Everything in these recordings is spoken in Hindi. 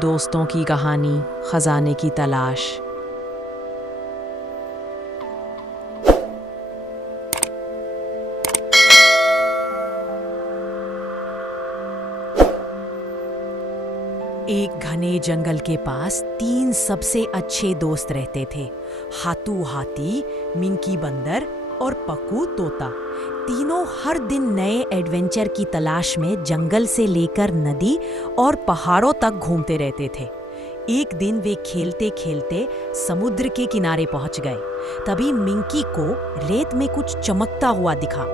दोस्तों की कहानी खजाने की तलाश। एक घने जंगल के पास 3 सबसे अच्छे दोस्त रहते थे। हाथू हाथी, मिंकी बंदर और पक्कू तोता। तीनों हर दिन नए एडवेंचर की तलाश में जंगल से लेकर नदी और पहाड़ों तक घूमते रहते थे। एक दिन वे खेलते खेलते समुद्र के किनारे पहुंच गए। तभी मिंकी को रेत में कुछ चमकता हुआ दिखा।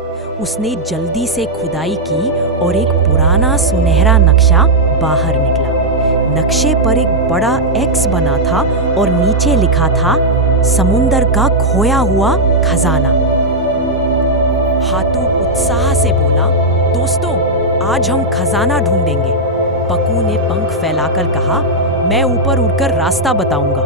उसने जल्दी से खुदाई की और एक पुराना सुनहरा नक्शा बाहर निकला। नक्शे पर एक बड़ा एक्स बना था और नीचे लिखा था समुंदर का खोया हुआ खजाना। हाथू उत्साह से बोला, दोस्तों, आज हम खजाना ढूंढेंगे। पक्कू ने पंख फैलाकर कहा, मैं ऊपर उड़कर रास्ता बताऊंगा।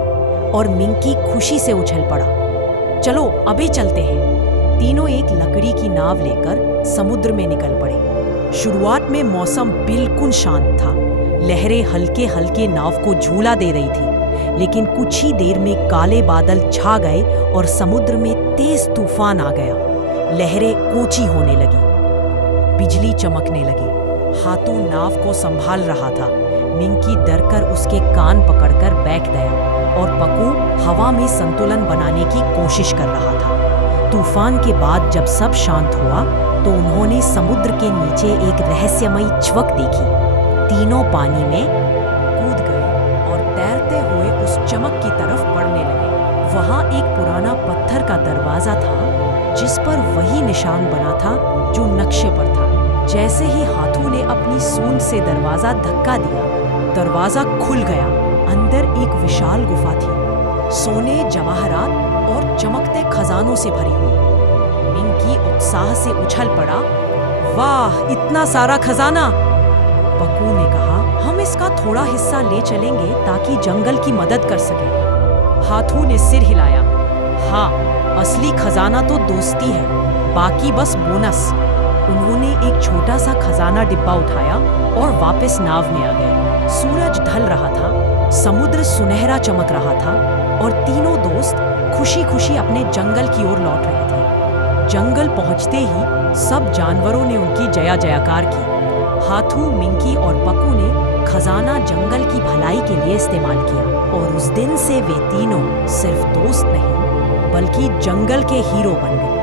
और मिंकी खुशी से उछल पड़ा। चलो अभी चलते हैं। तीनों एक लकड़ी की नाव लेकर समुद्र में निकल पड़े। शुरुआत में मौसम बिल्कुल शांत था। लहरें हल्के हल्के नाव को झूला दे रही थी, लेकिन कुछ ही देर में काले बादल छा गए और समुद्र में तेज तूफान आ गया। लहरें ऊंची होने लगी, बिजली चमकने लगी। हाथू नाव को संभाल रहा था। मिंकी डरकर उसके कान पकड़कर बैठ गया और पक्कू हवा में संतुलन बनाने की कोशिश कर रहा था। तूफान के बाद जब सब शांत हुआ तो उन्होंने समुद्र के नीचे एक रहस्यमयी चमक देखी। तीनों पानी में कूद गए और तैरते हुए उस चमक की तरफ बढ़ने लगे। वहां एक पुराना पत्थर का दरवाजा था जिस पर वही निशान बना था जो नक्शे पर था। जैसे ही हाथू ने अपनी सूंड से दरवाजा धक्का दिया, दरवाजा खुल गया। अंदर एक विशाल गुफा थी, सोने, जवाहरात और चमकते खजानों से भरी हुई। मिंकी उत्साह से उछल पड़ा, वाह, इतना सारा खजाना! पक्कू ने कहा, हम इसका थोड़ा हिस्सा ले चलेंगे ताकि जंगल की मदद कर सके। हाथू ने सिर हिलाया, हाँ, असली खजाना तो दोस्ती है, बाकी बस बोनस। उन्होंने एक छोटा सा खजाना डिब्बा उठाया और वापस नाव में आ गए। सूरज ढल रहा था, समुद्र सुनहरा चमक रहा था और तीनों दोस्त खुशी खुशी अपने जंगल की ओर लौट रहे थे। जंगल पहुंचते ही सब जानवरों ने उनकी जया जयकार की। हाथू, मिंकी और पक्कू ने खजाना जंगल की भलाई के लिए इस्तेमाल किया और उस दिन से वे तीनों सिर्फ दोस्त नहीं बल्कि जंगल के हीरो बन गए।